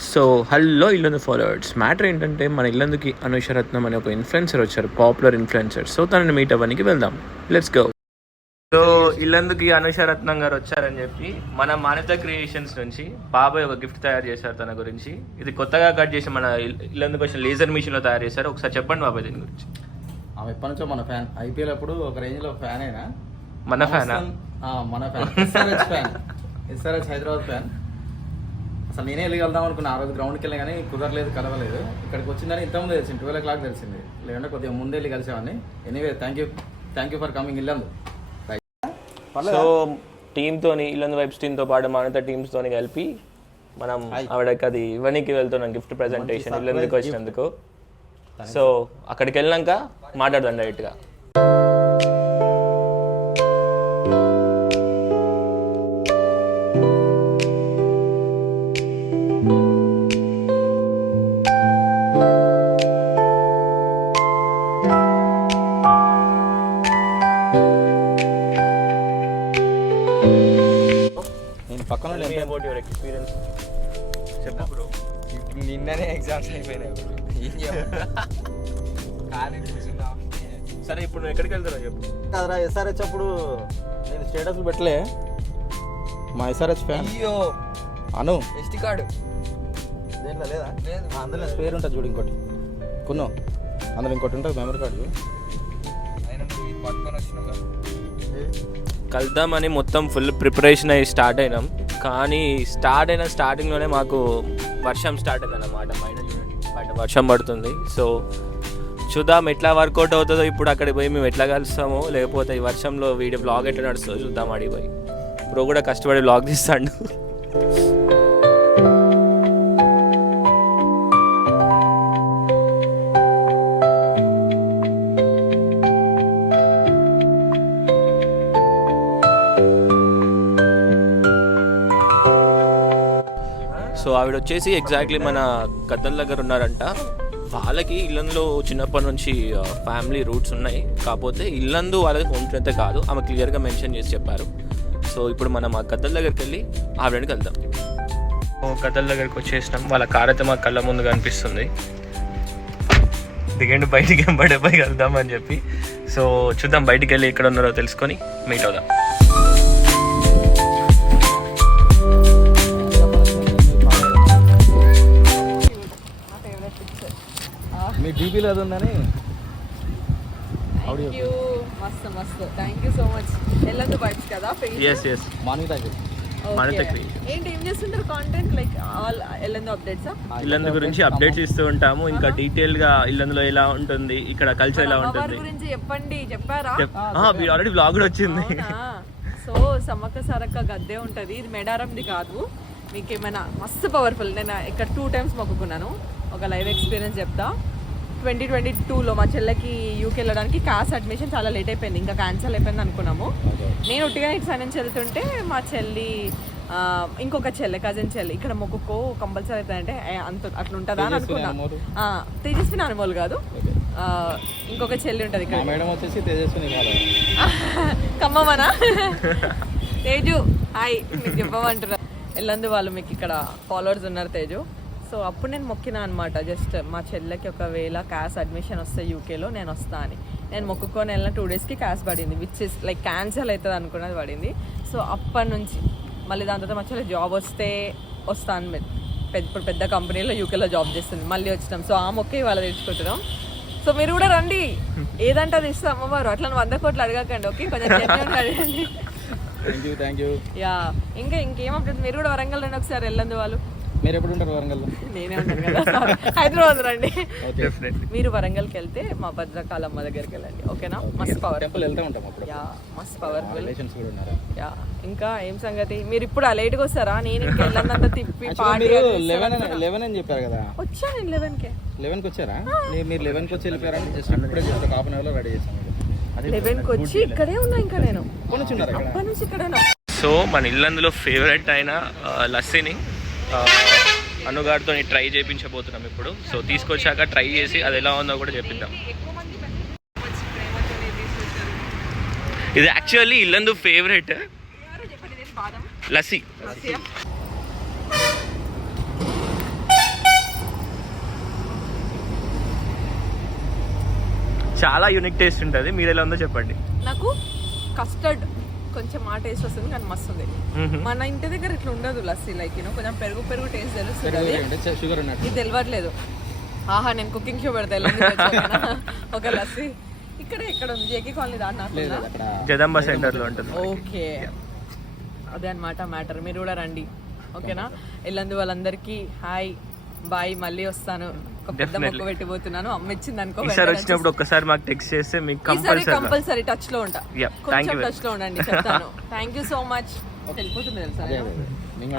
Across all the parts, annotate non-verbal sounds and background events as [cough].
So hello Illandu followers matter ఏంటంటే మన ఇల్లందుకి అనుషరత్నం అనే ఒక ఇన్ఫ్లుయెన్సర్ వచ్చారు పాపులర్ ఇన్ఫ్లుయెన్సర్ సో తనని మీట్ అవ్వడానికి వెళ్దాం. లెట్స్ గో సో ఇల్లందుకి అనుషరత్నం గారు వచ్చారని చెప్పి మన మానత క్రియేషన్స్ నుంచి బాబాయ్ ఒక గిఫ్ట్ తయారు చేశారు తన గురించి. ఇది కొత్తగా కట్ చేసి మన ఇల్- ఇల్లందుకు వచ్చిన లేజర్ మిషన్లో తయారు చేశారు. ఒకసారి చెప్పండి బాబాయ్ దీని గురించి. ఆమె ఎప్పటి నుంచో మన ఫ్యాన్. ఐపీఎల్ అప్పుడు ఒక రేంజ్లో ఫ్యాన్? అయినా మన ఫ్యానా. మన fan. SRH fan SRH Hyderabad fan. అసలు నేనే వెళ్ళి వెళ్దాం అనుకున్నా. ఆ రోజు గ్రౌండ్కి వెళ్ళి కానీ కుదరలేదు కలవలేదు. ఇక్కడికి వచ్చిందని ఇంతకుముందు తెలిసింది. ట్వెల్వ్ ఓ క్లాక్ తెలిసింది. లేదంటే కొద్దిగా ముందే వెళ్ళి కలిసేవాడిని. Anyway thank you thank you for coming Illandu. So team తోని ఇల్లందు వైబ్స్ టీమ్తో పాటు మానత టీమ్స్ తోని కలిపి మనం ఆవిడకి అది ఇవ్వనికి వెళ్తున్నాం గిఫ్ట్ ప్రెజెంటేషన్ ఇల్లందుకు వచ్చినందుకు. సో అక్కడికి వెళ్ళాక మాట్లాడదాం డైరెక్ట్గా నేను అబౌట్ యువర్ ఎక్స్పీరియన్స్ చెప్పు బ్రో నిన్ననే ఎగ్జామ్స్ అయిపోయినాయి ఏం సరే ఇప్పుడు నువ్వు ఎక్కడికి వెళ్తారో చెప్పు. కదరా ఎస్ఆర్హెచ్ అప్పుడు నేను స్టేటస్ పెట్టలే. మా ఎస్ఆర్హెచ్ ఫ్యాన్ అయ్యో. అను. ఎస్టీ కార్డు దేంట్లో లేదా? అందులో స్పేర్ ఉంటుంది చూడు ఇంకోటి. కొన్నావు అందులో ఇంకోటి ఉంటుంది మెమరీ కార్డు. కలుద్దామని మొత్తం ఫుల్ ప్రిపరేషన్ అయ్యి స్టార్ట్ అయినాం. కానీ స్టార్ట్ అయిన స్టార్టింగ్లోనే మాకు వర్షం స్టార్ట్ అయింది అన్నమాట బయట చూడండి బయట వర్షం పడుతుంది. సో చూద్దాం ఎట్లా వర్కౌట్ అవుతుందో. ఇప్పుడు అక్కడికి పోయి మేము ఎట్లా కలుస్తామో లేకపోతే ఈ వర్షంలో వీడియో బ్లాగ్ ఎట్లా నడుస్తుందో చూద్దాం అడిగి పోయి. కూడా కష్టపడి బ్లాగ్ తీస్తాడు. ఆవిడ వచ్చేసి ఎగ్జాక్ట్లీ మన గద్దల దగ్గర ఉన్నారంట. వాళ్ళకి ఇల్లందులో చిన్నప్పటి నుంచి ఫ్యామిలీ రూట్స్ ఉన్నాయి. కాకపోతే ఇల్లందు వాళ్ళకి హోమ్ కాదు. ఆమె క్లియర్గా మెన్షన్ చేసి చెప్పారు. సో ఇప్పుడు మనం ఆ కథల దగ్గరికి వెళ్ళి ఆవిడని వెళ్దాం కథల దగ్గరికి వచ్చేసినాం. వాళ్ళ కార్ అయితే మా కళ్ళ ముందు కనిపిస్తుంది. దిగండి బయటికి ఎంబడే పోయి వెళ్దాం అని చెప్పి. సో చూద్దాం బయటికి వెళ్ళి ఎక్కడ ఉన్నారో తెలుసుకొని మీట్ అవుదాం. మీ డీపీలో అది ఉందని? థ్యాంక్ యూ మస్తు మస్తు. Thank you so much Yellandu కదా ఎస్ ఎస్ మార్నింగ్ తాగి. ఏంటి ఏం చేస్తుంటారు content like all Yellandu updates Illandu గురించి అప్డేట్స్ ఇస్తూ ఉంటాము. ఇంకా డీటెయిల్గా ఇల్లందులో ఎలా ఉంటుంది ఇక్కడ కల్చర్ ఎలా ఉంటుంది. గురించి చెప్పండి చెప్పారా? ఆల్రెడీ బ్లాగ్ కూడా వచ్చింది. సో సమ్మక్క సారక్క గద్దే ఉంటది. ఇది మెడారంది కాదు. మీకు ఏమైనా మస్తు పవర్ఫుల్ నేను ఇక్కడ టూ టైమ్స్ మొక్కుకున్నాను. ఒక లైవ్ ఎక్స్పీరియన్స్ చెప్తా. ట్వంటీ ట్వంటీ టూలో మా చెల్లెకి యూకి వెళ్ళడానికి క్లాస్ అడ్మిషన్ చాలా లేట్ అయిపోయింది ఇంకా క్యాన్సిల్ అయిపోయింది అనుకున్నాము. నేను ఉట్టిగా ఇటు సైడ్ నుంచి వెళ్తుంటే మా చెల్లి ఇంకొక చెల్లె కజిన్ చెల్లి ఇక్కడ మొక్కుకో కంపల్సరీ అవుతుందంటే అంత అట్లా ఉంటుందా అని అనుకున్నా. తేజస్విని అనుమోలు కాదు. ఇంకొక చెల్లి ఉంటుంది ఇక్కడ. మేడం వచ్చేసి తేజస్విని కాదు. [laughs] కమ్మమనా తేజు హాయ్ మీకు చెప్పమంటున్నారు. ఎల్లందు వాళ్ళు మీకు ఇక్కడ ఫాలోవర్స్ ఉన్నారు తేజు. సో అప్పుడు నేను మొక్కినా అనమాట జస్ట్ మా చెల్లెకి ఒకవేళ క్యాష్ అడ్మిషన్ వస్తే యూకేలో నేను వస్తా అని. నేను మొక్కుకొని వెళ్ళిన టూ డేస్కి క్యాష్ పడింది విచ్ ఇస్ లైక్ క్యాన్సిల్ అవుతుంది అనుకున్నది పడింది. సో అప్పటి నుంచి మళ్ళీ దాని తర్వాత మా చెల్లె జాబ్ వస్తే వస్తాను పెద్ద ఇప్పుడు పెద్ద కంపెనీలో యూకేలో జాబ్ చేస్తుంది. మళ్ళీ వచ్చినాం. సో ఆ మొక్క ఇవాళ తెచ్చుకుంటున్నాం. సో మీరు కూడా రండి. ఏదంటే అది ఇస్తాం అమ్మవారు. అట్లా వంద కోట్లు అడగకండి ఓకే? కొంచెం అడగండి. యా ఇంకా ఇంకేం అప్డేట్ మీరు కూడా వరంగల్ రండి ఒకసారి వెళ్ళండి వాళ్ళు. మీరు ఎప్పుడు ఉంటారు వరంగల్లో? నేనే ఉంటాను కదా. హైదరాబాద్ రండి. మీరు వరంగల్కి వెళ్తే మా భద్రకాళమ్మ దగ్గరికి వెళ్ళండి ఓకేనా? మస్త్ పవర్ టెంపుల్ వెళ్తూ ఉంటాం అప్పుడు యా మస్త్ పవర్ఫుల్ రిలేషన్స్ కూడా ఉన్నారు? యా ఇంకా ఏం సంగతి? మీరు ఇప్పుడు లేట్గా వస్తారా? నేను ఇంకా వెళ్ళనంత తిప్పి మీరు లెవెన్ లెవెన్ అని చెప్పారు కదా. వచ్చా నేను లెవెన్ కే. లెవెన్కి వచ్చారా? మీరు- లెవెన్కి వచ్చి వెళ్ళిపోయారని జస్ట్ ఇప్పుడే జస్ట్ హాఫ్ అన్ అవర్లో రెడీ చేశాను. లెవెన్కి వచ్చి ఇక్కడే ఉన్నా ఇంకా నేను. అప్పటి నుంచి ఇక్కడే? సో మన ఇల్లందులో ఫేవరెట్ అయిన ఆ, లస్సీని ఆ, అనుగారితో ట్రై చేయించబోతున్నాం ఇప్పుడు. సో తీసుకొచ్చాక ట్రై చేసి అది ఎలా ఉందో కూడా చెప్పిద్దాం. ఇది యాక్చువల్లీ ఇల్లందు ఫేవరెట్ లస్సీ. చాలా యూనిక్ టేస్ట్ ఉంటుంది. మీరు ఎలా ఉందో చెప్పండి. నాకు కస్టర్డ్ కొంచెం ఆ టేస్ట్ వస్తుంది కానీ మస్తు ఉంది. మన ఇంటి దగ్గర ఇట్లా ఉండదు లస్సీ లైక్ యూనో కొంచెం పెరుగు పెరుగు టేస్ట్ తెలుస్తుంది షుగర్ ఇది తెలియట్లేదు ఆహా నేను కుకింగ్ షో పెడతా. [laughs] ఒక లస్సీ. ఇక్కడ ఇక్కడ ఉంది. జేకే కాలనీ దాని నాకు లేదు అక్కడ జదంబ సెంటర్లో ఉంటుంది. ఓకే. అదే అన్నమాట మ్యాటర్. మీరు కూడా రండి. ఓకేనా? ఎల్లందు వాళ్ళందరికీ హాయ్. బాయ్ మళ్ళీ వస్తాను. ఒక పెద్ద మొక్క. పెట్టిపోతున్నాను. అమ్మ ఇచ్చింది అనుకో ఈసారి వచ్చినప్పుడు ఒక్కసారి మాకు టెక్స్ట్ చేస్తే మీకు కంపల్సరీ కంపల్సరీ టచ్లో ఉంటా. కొంచెం. టచ్లో ఉండండి చెప్తాను. థ్యాంక్ యూ సో మచ్ వెళ్ళిపోతుంది తెలుసా?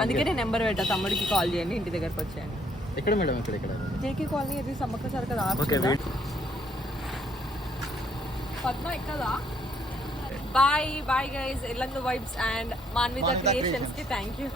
అందుకే నేను నెంబర్ పెట్టా. తమ్ముడికి కాల్ చేయండి ఇంటి దగ్గరకు వచ్చేయండి. ఎక్కడ మేడం ఇక్కడ ఇక్కడ? జేకే కాలనీ ఇది సమ్మక్క సార్ కదా okay Padma ఎక్కదా? Bye bye guys Yellandu vibes and Manvitha క్రియేషన్స్కి thank you